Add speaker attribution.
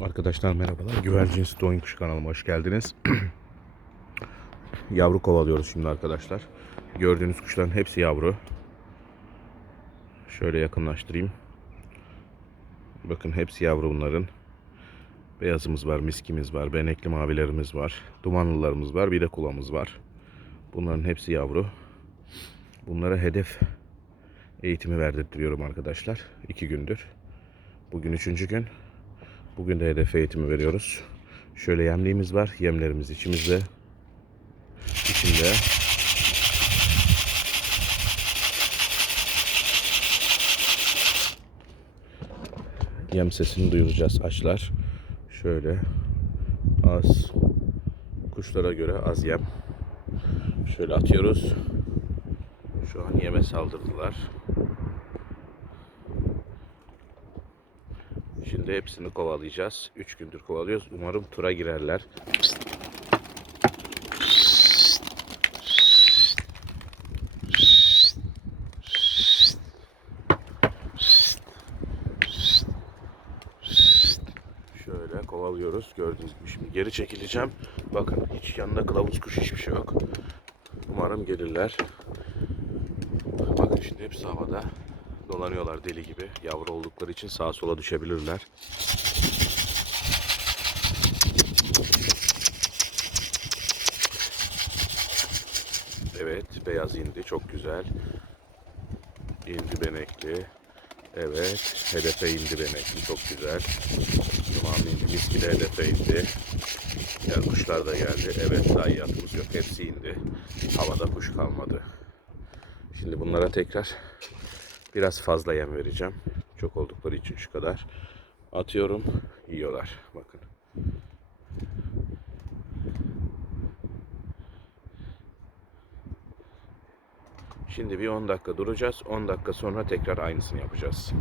Speaker 1: Arkadaşlar merhabalar. Güvercin Stone Kuş kanalıma hoş geldiniz. yavru kovalıyoruz şimdi arkadaşlar. Gördüğünüz kuşların hepsi yavru. Şöyle yakınlaştırayım. Bakın hepsi yavru bunların. Beyazımız var, miskimiz var, benekli mavilerimiz var, dumanlılarımız var, bir de kulamız var. Bunların hepsi yavru. Bunlara hedef eğitimi verdirtiyorum arkadaşlar. iki gündür. Bugün üçüncü gün. Bugün de hedef eğitimi veriyoruz. Şöyle yemliğimiz var. Yemlerimiz içimizde. İçinde. Yem sesini duyuracağız açlar. Şöyle az kuşlara göre az yem. Şöyle atıyoruz. Şu an yeme saldırdılar. Şimdi hepsini kovalayacağız. 3 gündür kovalıyoruz. Umarım tura girerler. Şöyle kovalıyoruz. Gördüğünüz gibi şimdi geri çekileceğim. Bakın hiç yanında kılavuz kuş hiçbir şey yok. Umarım gelirler. Bakın şimdi hepsi havada. Dolanıyorlar deli gibi. Yavru oldukları için sağa sola düşebilirler. Evet, beyaz indi. Çok güzel. İndi benekli. Evet, hedefe indi benekli. Çok güzel. Tamam indi. Miski de hedefe indi. Diğer kuşlar da geldi. Evet, zayiatımız yok. Hepsi indi. Havada kuş kalmadı. Şimdi bunlara tekrar biraz fazla yem vereceğim. Çok oldukları için şu kadar. Atıyorum, yiyorlar. Bakın. Şimdi bir 10 dakika duracağız. 10 dakika sonra tekrar aynısını yapacağız.